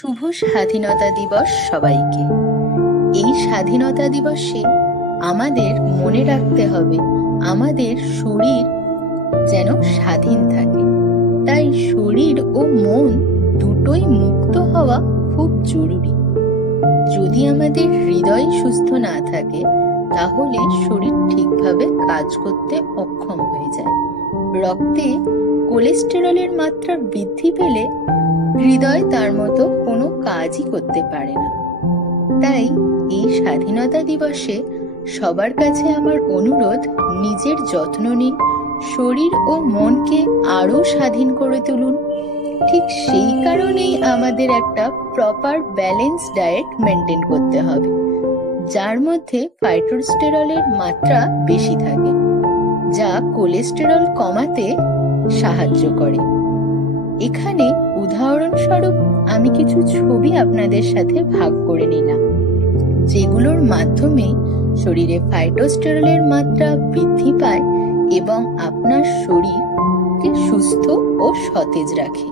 শুভ স্বাধীনতা দিবস সবাইকে। এই স্বাধীনতা দিবসে আমাদের মনে রাখতে হবে আমাদের শরীর যেন স্বাধীন থাকে। তাই শরীর ও মন দুটোই মুক্ত হওয়া খুব জরুরি। যদি আমাদের হৃদয় সুস্থ না থাকে তাহলে শরীর ঠিকভাবে কাজ করতে অক্ষম হয়ে যায়। রক্তে কোলেস্টেরলের মাত্রা বৃদ্ধি পেলে হৃদয় তার মতো কোনো কাজই করতে পারে না। তাই এই স্বাধীনতা দিবসে সবার কাছে আমার অনুরোধ, নিজের যত্ন নিন, শরীর ও মনকে আরো স্বাধীন করে তুলুন। ঠিক সেই কারণেই আমাদের একটা প্রপার ব্যালেন্স ডায়েট মেনটেন করতে হবে, যার মধ্যে ফাইটোস্টেরলের মাত্রা বেশি থাকে, যা কোলেস্টেরল কমাতে সাহায্য করে। এখানে উদাহরণস্বরূপ আমি কিছু ছবি আপনাদের সাথে ভাগ করে নিলাম, যেগুলোর মাধ্যমে শরীরে ফাইটোস্টেরলের মাত্রা বৃদ্ধি পায় এবং আপনার শরীরকে সুস্থ ও সতেজ রাখে।